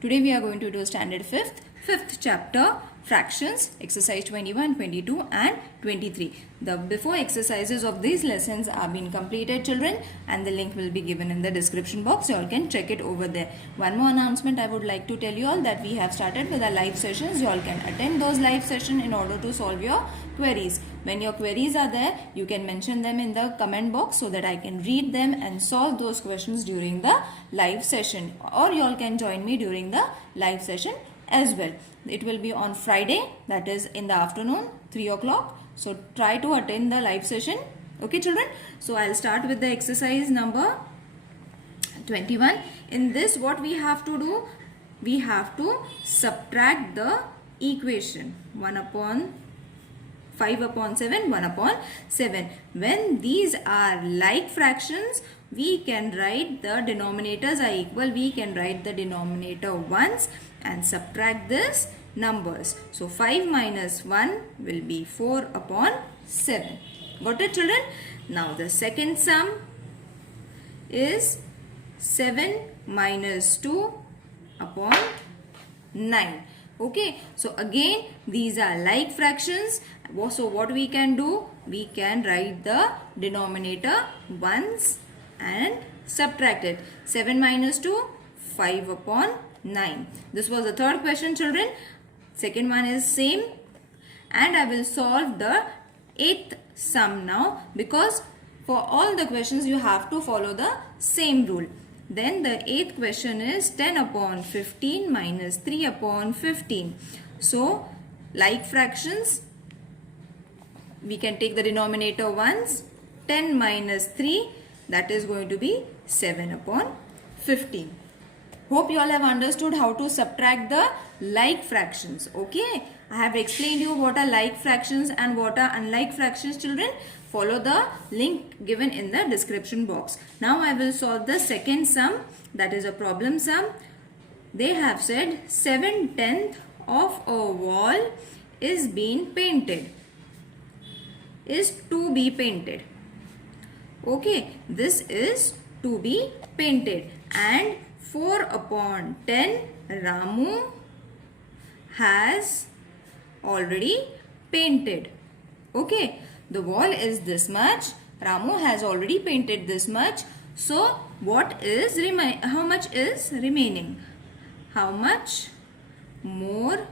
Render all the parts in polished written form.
Today we are going to do standard fifth chapter, fractions, exercise 21, 22 and 23. The before exercises of these lessons are being completed, children, and the link will be given in the description box. You all can check it over there. One more announcement I would like to tell you all, that we have started with our live sessions. You all can attend those live sessions in order to solve your queries. When your queries are there, you can mention them in the comment box so that I can read them and solve those questions during the live session, or you all can join me during the live session as well. It will be on Friday, that is in the afternoon, 3 o'clock. So try to attend the live session. Okay, children. So I'll start with the exercise number 21. In this, what we have to do, we have to subtract the equation 1 upon 5 upon 7, 1 upon 7. When these are like fractions, we can write the denominators are equal. We can write the denominator once and subtract this numbers. So 5 minus 1 will be 4 upon 7. Got it, children? Now the second sum is 7 minus 2 upon 9. Okay, so again these are like fractions. So what we can do, we can write the denominator once and subtract it. 7 minus 2, 5 upon 9. This was the third question, children. Second one is same, and I will solve the 8th sum now, because for all the questions you have to follow the same rule. Then the 8th question is 10 upon 15 minus 3 upon 15. So like fractions, we can take the denominator once. 10 minus 3, that is going to be 7 upon 15. Hope you all have understood how to subtract the like fractions. Okay, I have explained you what are like fractions and what are unlike fractions, children. Follow the link given in the description box. Now I will solve the second sum, that is a problem sum. They have said 7/10 of a wall is being painted, is to be painted. Okay, this is to be painted, and 4 upon 10 Ramu has already painted. Okay, the wall is this much. Ramu has already painted this much. So what is how much is remaining? How much more?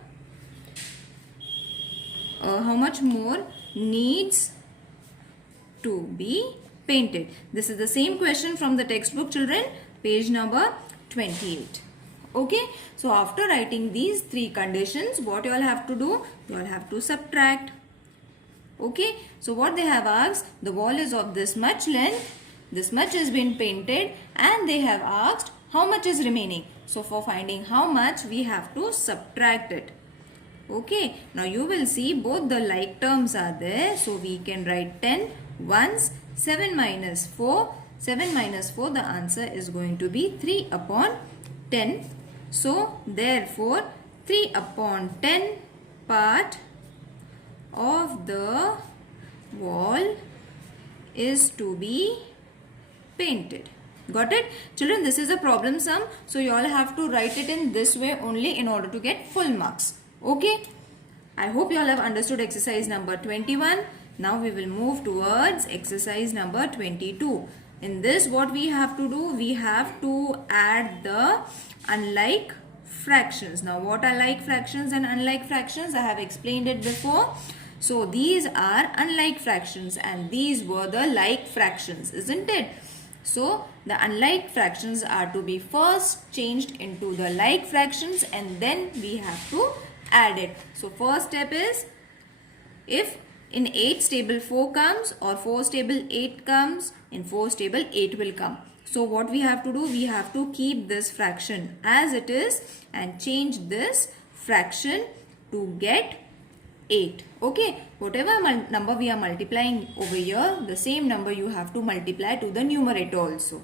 How much more needs to be painted? This is the same question from the textbook, children, page number 28. Okay, so after writing these three conditions, what you all have to do? You all have to subtract. Okay, so what they have asked, the wall is of this much length, this much has been painted, and they have asked how much is remaining. So for finding how much, we have to subtract it. Okay, now you will see both the like terms are there. So we can write 10 once. 7 minus 4. 7 minus 4, the answer is going to be 3 upon 10. So therefore 3 upon 10 part of the wall is to be painted. Got it? Children, this is a problem sum. So you all have to write it in this way only in order to get full marks. Okay? I hope you all have understood exercise number 21. Now we will move towards exercise number 22. In this, what we have to do, we have to add the unlike fractions. Now what are like fractions and unlike fractions? I have explained it before. So these are unlike fractions and these were the like fractions, isn't it? So the unlike fractions are to be first changed into the like fractions, and then we have to add it. So first step is, if in 8's table 4 comes, or 4's table 8 comes, in 4's table 8 will come. So what we have to do, we have to keep this fraction as it is and change this fraction to get 8. Okay, whatever number we are multiplying over here, the same number you have to multiply to the numerator also.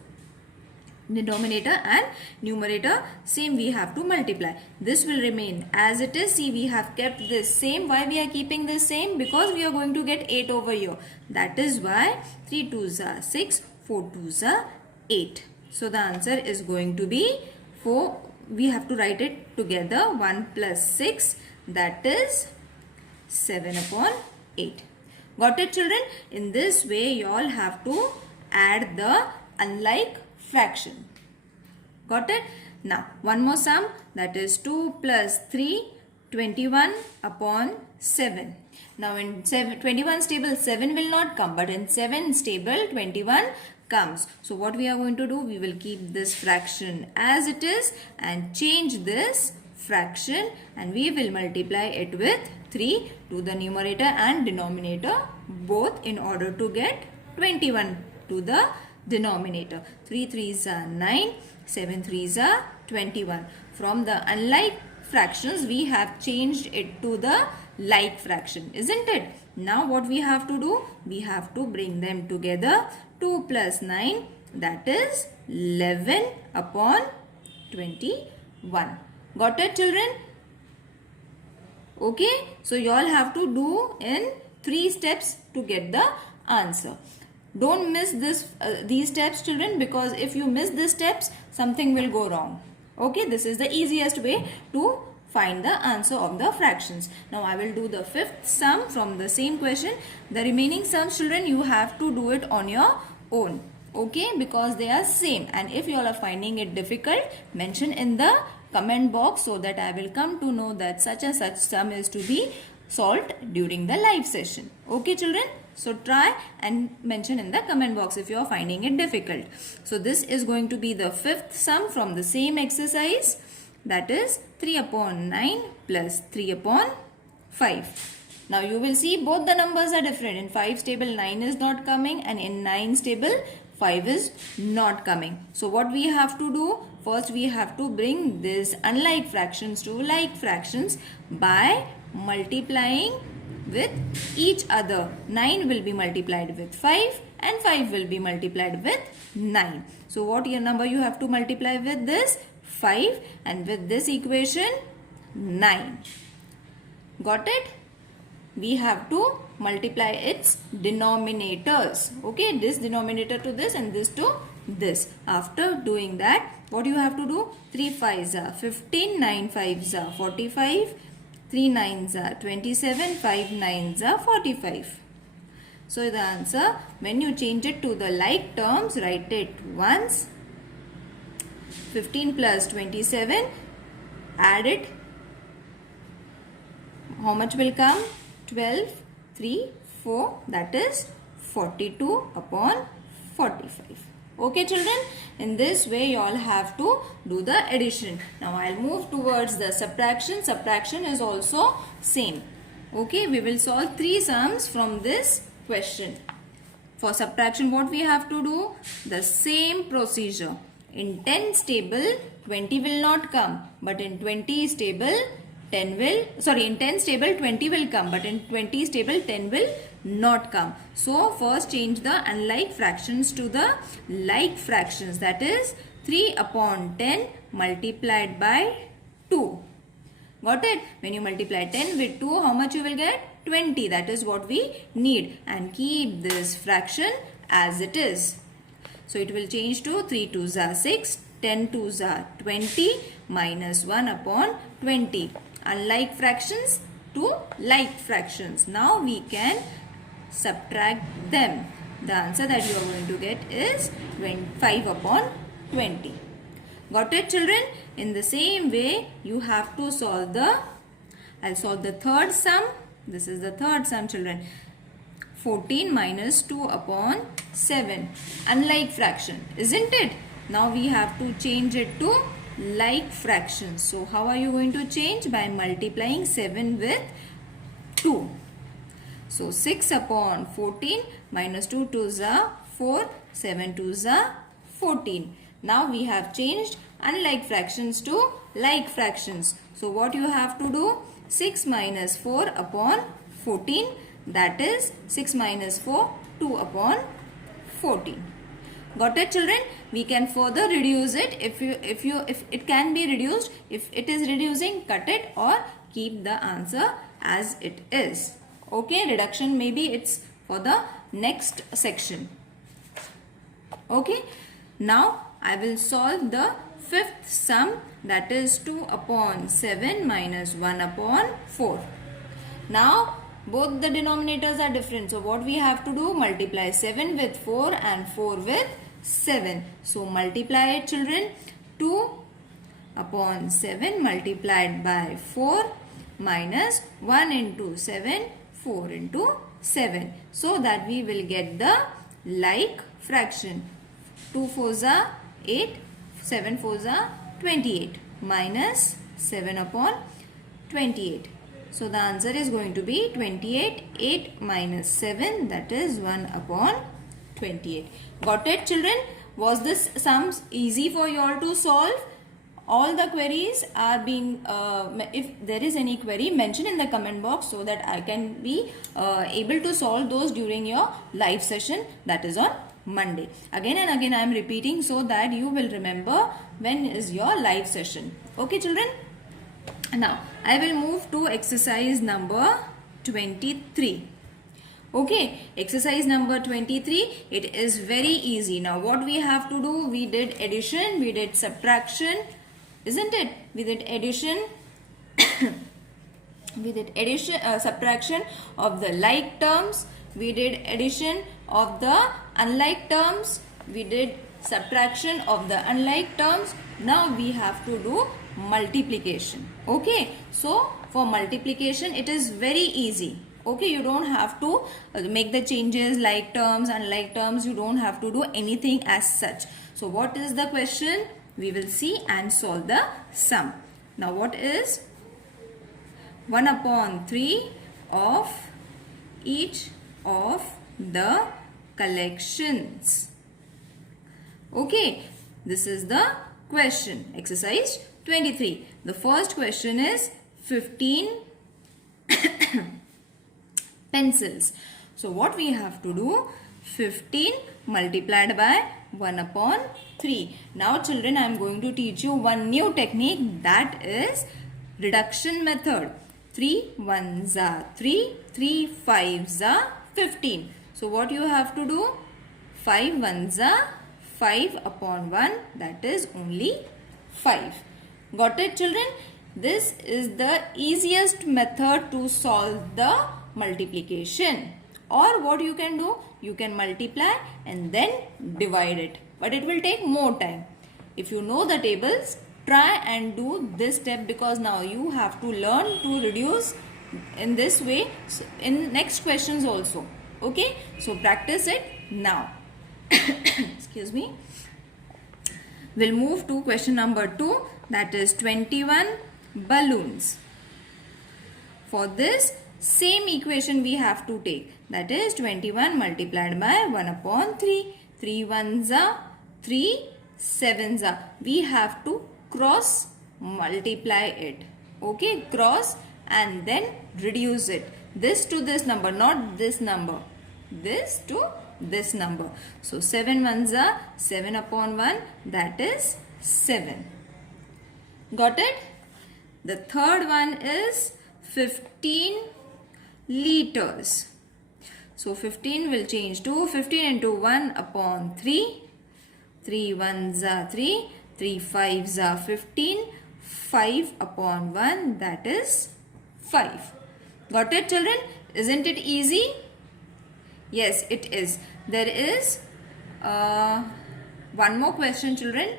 Denominator and numerator same we have to multiply. This will remain as it is. See, we have kept this same. Why we are keeping this same? Because we are going to get 8 over here. That is why 3 2s are 6, 4 2s are 8. So the answer is going to be 4 we have to write it together. 1 plus 6, that is 7 upon 8. Got it, children? In this way, you all have to add the unlike fraction. Got it? Now, one more sum, that is 2 plus 3, 21 upon 7. Now, in 21's table, 7 will not come, but in 7's table, 21 comes. So, what we are going to do, we will keep this fraction as it is and change this fraction, and we will multiply it with 3 to the numerator and denominator both in order to get 21 to the denominator. 3 3s are 9, 7 3s are 21. From the unlike fractions, we have changed it to the like fraction, isn't it? Now what we have to do? We have to bring them together. 2 plus 9, that is 11 upon 21. Got it, children? Okay, so you all have to do in 3 steps to get the answer. Don't miss these steps, children, because if you miss these steps, something will go wrong. Okay, this is the easiest way to find the answer of the fractions. Now I will do the 5th sum from the same question. The remaining sums, children, you have to do it on your own. Okay, because they are same, and if you all are finding it difficult, mention in the comment box so that I will come to know that such and such sum is to be solved during the live session. Okay, children? So try and mention in the comment box if you are finding it difficult. So this is going to be the 5th sum from the same exercise, that is 3 upon 9 plus 3 upon 5. Now you will see both the numbers are different. In 5's table 9 is not coming, and in 9's table 5 is not coming. So what we have to do? First we have to bring these unlike fractions to like fractions by multiplying with each other. 9 will be multiplied with 5 and 5 will be multiplied with 9. So what your number you have to multiply with this? 5, and with this equation 9. Got it? We have to multiply its denominators. Okay, this denominator to this and this to this. After doing that, what you have to do? 3 5s are 15, 9 5s are 45, 3 9s are 27, 5 9s are 45. So the answer, when you change it to the like terms, write it once. 15 plus 27, add it. How much will come? 12, 3, 4, that is 42 upon 45. Okay, children, in this way you all have to do the addition. Now I'll move towards the subtraction. Subtraction is also same. Okay, we will solve 3 sums from this question. For subtraction, what we have to do? The same procedure. In 10's table, 20 will not come, but in 20's table, in 10's table 20 will come, but in 20's table 10 will not come. So first change the unlike fractions to the like fractions, that is 3 upon 10 multiplied by 2. Got it? When you multiply 10 with 2, how much you will get? 20. That is what we need, and keep this fraction as it is. So it will change to 3 2s are 6, 10 2s are 20 minus 1 upon 20. Unlike fractions to like fractions. Now we can subtract them. The answer that you are going to get is 5 upon 20. Got it, children? In the same way, you have to solve I'll solve the third sum. This is the third sum, children. 14 minus 2 upon 7. Unlike fraction, isn't it? Now we have to change it to like fractions. So how are you going to change? By multiplying 7 with 2. So 6 upon 14 minus 2 2s are 4, 7 2s are 14. Now we have changed unlike fractions to like fractions. So what you have to do? 6 minus 4 upon 14, that is 6 minus 4, 2 upon 14. Got it, children? We can further reduce it if it can be reduced. If it is reducing, cut it or keep the answer as it is. Okay, reduction maybe it's for the next section. Okay, now I will solve the 5th sum that is 2 upon 7 minus 1 upon 4. Now both the denominators are different. So what we have to do? Multiply 7 with 4 and 4 with 7. So multiply it, children. 2 upon 7 multiplied by 4 minus 1 into 7, 4 into 7. So that we will get the like fraction. 2 4s are 8, 7 4s are 28 minus 7 upon 28. So the answer is going to be 28. 8 minus 7, that is 1 upon 28. Got it, children? Was this sums easy for you all to solve? All the queries are being, if there is any query, mention in the comment box so that I can be able to solve those during your live session, that is on Monday. Again and again I am repeating so that you will remember when is your live session. Okay, children? Now I will move to exercise number 23. Okay, exercise number 23, it is very easy. Now what we have to do? We did addition, we did subtraction, isn't it? We did addition we did addition, subtraction of the like terms, we did addition of the unlike terms, we did subtraction of the unlike terms. Now we have to do multiplication. Okay, so for multiplication it is very easy. Okay, you don't have to make the changes, like terms, unlike terms, you don't have to do anything as such. So what is the question? We will see and solve the sum. Now what is 1 upon 3 of each of the collections? Okay, this is the question. Exercise 23. The first question is 15 pencils. So what we have to do? 15 multiplied by 1 upon 3. Now children, I am going to teach you one new technique, that is reduction method. 3 1s are 3, 3 5s are 15. So what you have to do? 5 1s are 5 upon 1, that is only 5. Got it, children? This is the easiest method to solve the multiplication. Or what you can do? You can multiply and then divide it. But it will take more time. If you know the tables, try and do this step, because now you have to learn to reduce in this way in next questions also. Okay? So practice it now. Excuse me. We'll move to question number 2, that is 21 balloons. For this, same equation we have to take, that is 21 multiplied by 1 upon 3. 3 1s are 3, 7s are. We have to cross multiply it. Okay, cross and then reduce it. This to this number, not this number. This to this number. So 7 1s are 7 upon 1, that is 7. Got it? The third one is 15 liters. So 15 will change to 15 into 1 upon 3. 3 1s are 3, 3 5s are 15, 5 upon 1, that is 5. Got it, children? Isn't it easy? Yes, it is. There is one more question, children.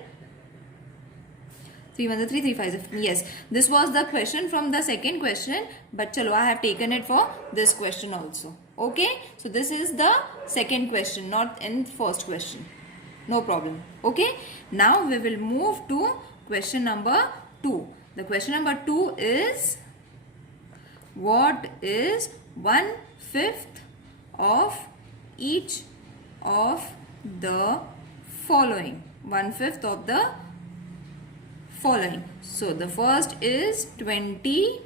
3 1s are 3, 3 5s are, yes. This was the question from the second question, but chalo, I have taken it for this question also. Okay, so this is the second question, not in first question. No problem. Okay, now we will move to question number 2. The question number 2 is, what is 1/5 of each of the following? 1/5 of the following. So the first is 20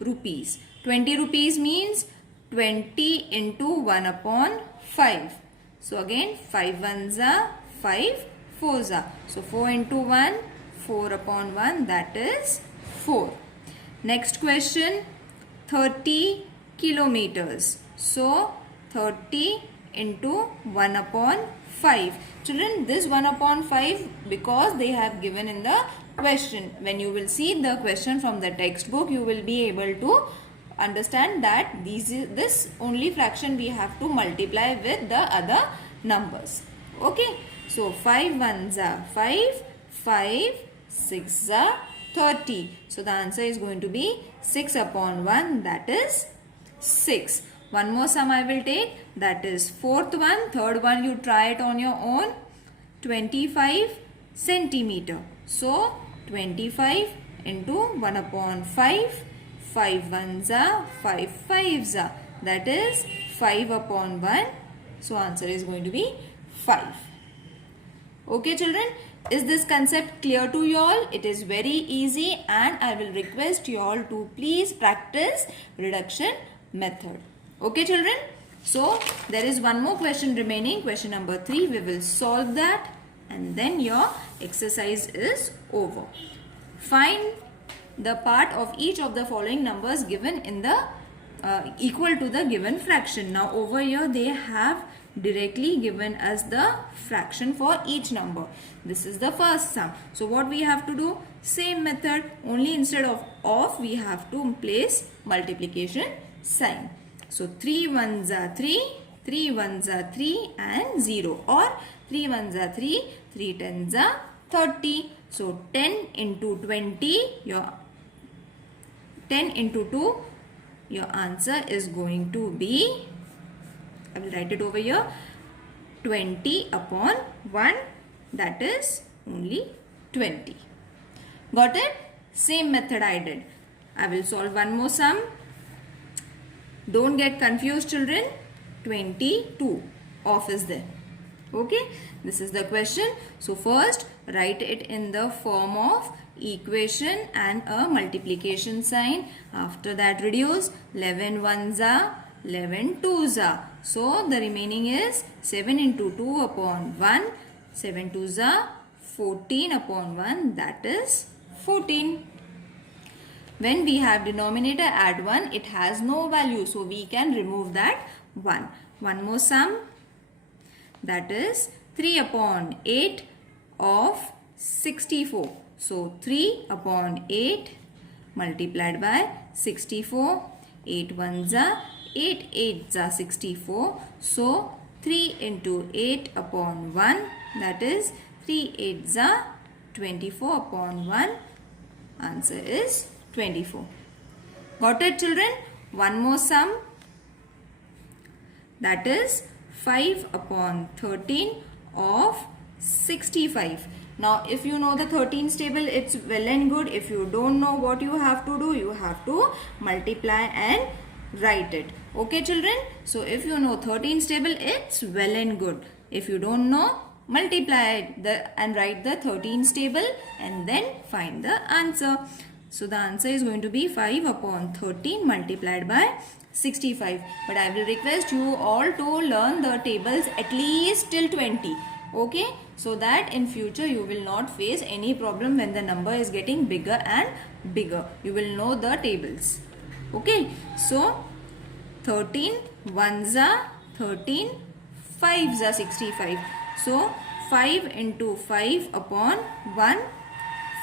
rupees. 20 rupees means 20 into 1 upon 5. So again 5 1s are 5, 4s are. So 4 into 1, 4 upon 1, that is 4. Next question, 30 kilometers. So 30 into 1 upon 5. Children, this 1 upon 5, because they have given in the question. When you will see the question from the textbook, you will be able to understand that this only fraction we have to multiply with the other numbers. Okay. So 5 ones are 5, 5 6 are 30. So the answer is going to be 6 upon 1, that is 6. One more sum I will take, that is fourth one. Third one you try it on your own. 25 centimeter. So 25 into 1 upon 5. 5 ones are 5 fives are, that is 5 upon 1. So answer is going to be 5. Okay children, is this concept clear to you all? It is very easy, and I will request you all to please practice reduction method. Okay children, so there is one more question remaining, question number 3. We will solve that and then your exercise is over. Find the part of each of the following numbers given in the equal to the given fraction. Now over here they have directly given us the fraction for each number. This is the first sum. So what we have to do? Same method, only instead of we have to place multiplication sign. So 3 ones are 3, 3 ones are 3 and 0, or 3 ones are 3, 3 tens are 30. So 10 into 20, your 10 into 2, your answer is going to be, I will write it over here, 20 upon 1, that is only 20. Got it? Same method I did. I will solve one more sum. Don't get confused children. 22 off is there. Okay, this is the question. So first write it in the form of equation and a multiplication sign. After that reduce. 11 ones are 11 twos are. So the remaining is 7 into 2 upon 1. 7 twos are 14 upon 1, that is 14. When we have denominator add 1, it has no value. So we can remove that 1. One more sum, that is 3 upon 8 of 64. So 3 upon 8 multiplied by 64. 8 ones are 8 eights are 64. So 3 into 8 upon 1, that is 3 eights are 24 upon 1. Answer is 24. Got it children? One more sum, that is 5 upon 13 of 65. Now if you know the 13's table, it's well and good. If you don't know, what you have to do, you have to multiply and write it. Okay children, so if you know 13's table, it's well and good. If you don't know, multiply and write the 13's table and then find the answer. So the answer is going to be 5 upon 13 multiplied by 65. But I will request you all to learn the tables at least till 20. Okay, so that in future you will not face any problem when the number is getting bigger and bigger. You will know the tables. Okay, so 13 ones are 13, 5s are 65. So 5 into 5 upon 1,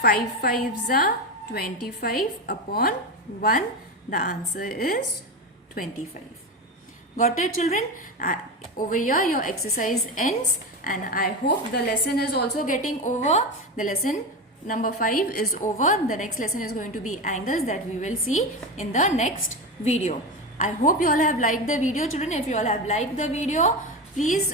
5 5s are 25 upon 1. The answer is 25. Got it children? Over here your exercise ends, and I hope the lesson is also getting over. The lesson number 5 is over. The next lesson is going to be angles, that we will see in the next video. I hope you all have liked the video children. If you all have liked the video, please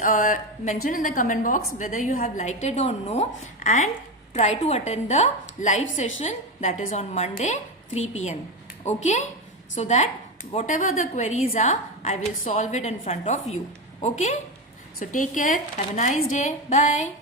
mention in the comment box whether you have liked it or no, and try to attend the live session, that is on Monday 3 p.m. Okay, so that whatever the queries are, I will solve it in front of you. Okay, so take care, have a nice day, bye.